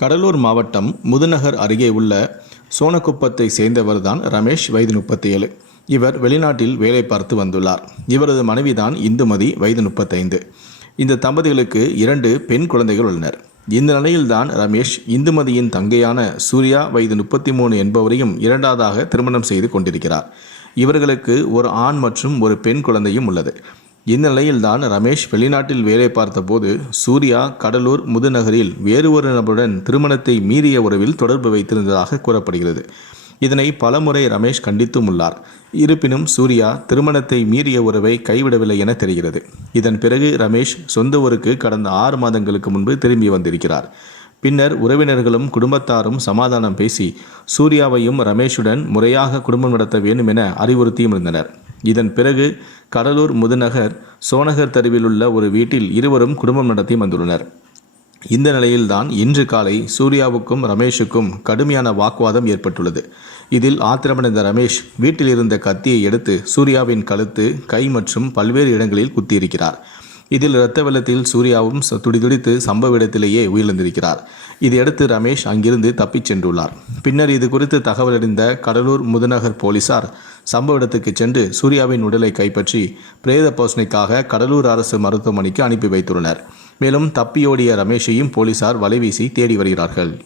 கடலூர் மாவட்டம் முதுநகர் அருகே உள்ள சோனக்குப்பத்தை சேர்ந்தவர்தான் ரமேஷ் வயது முப்பத்தி ஏழு இவர் வெளிநாட்டில் வேலை பார்த்து வந்துள்ளார். இவரது மனைவிதான் இந்துமதி வயது முப்பத்தைந்து. இந்த தம்பதிகளுக்கு இரண்டு பெண் குழந்தைகள் உள்ளனர். இந்த நிலையில்தான் ரமேஷ் இந்துமதியின் தங்கையான சூர்யா வயது முப்பத்தி மூணு என்பவரையும் இரண்டாவதாக திருமணம் செய்து கொண்டிருக்கிறார். இவர்களுக்கு ஒரு ஆண் மற்றும் ஒரு பெண் குழந்தையும் உள்ளது. இந்நிலையில்தான் ரமேஷ் வெளிநாட்டில் வேலை பார்த்தபோது சூர்யா கடலூர் முதுநகரில் வேறு ஒரு நபருடன் திருமணத்தை மீறிய உறவில் தொடர்பு வைத்திருந்ததாக கூறப்படுகிறது. இதனை பலமுறை ரமேஷ் கண்டித்தும் உள்ளார். இருப்பினும் சூர்யா திருமணத்தை மீறிய உறவை கைவிடவில்லை என தெரிகிறது. இதன் பிறகு ரமேஷ் சொந்த ஊருக்கு கடந்த ஆறு மாதங்களுக்கு முன்பு திரும்பி வந்திருக்கிறார். பின்னர் உறவினர்களும் குடும்பத்தாரும் சமாதானம் பேசி சூர்யாவையும் ரமேஷுடன் முறையாக குடும்பம் நடத்த வேண்டும் என அறிவுறுத்தியும் இருந்தனர். இதன் பிறகு கடலூர் முதுநகர் சோனகர் தெருவில் உள்ள ஒரு வீட்டில் இருவரும் குடும்பம் நடத்தி வந்துள்ளனர். இந்த நிலையில்தான் இன்று காலை சூர்யாவுக்கும் ரமேஷுக்கும் கடுமையான வாக்குவாதம் ஏற்பட்டுள்ளது. இதில் ஆத்திரமடைந்த ரமேஷ் வீட்டில் இருந்த கத்தியை எடுத்து சூர்யாவின் கழுத்து கை மற்றும் பல்வேறு இடங்களில் குத்தியிருக்கிறார். இதில் இரத்த வெள்ளத்தில் சூர்யாவும் ச- துடிதுடித்து சம்பவ இடத்திலேயே உயிரிழந்திருக்கிறார். இதையடுத்து ரமேஷ் அங்கிருந்து தப்பிச் சென்றுள்ளார். பின்னர் இது குறித்து தகவல் அறிந்த கடலூர் முதுநகர் போலீசார் சம்பவ இடத்துக்கு சென்று சூர்யாவின் உடலை கைப்பற்றி பிரேத போசனைக்காக கடலூர் அரசு மருத்துவமனைக்கு அனுப்பி வைத்துள்ளனர். மேலும் தப்பியோடிய ரமேஷையும் போலீசார் வலைவீசி தேடி வருகிறார்கள்.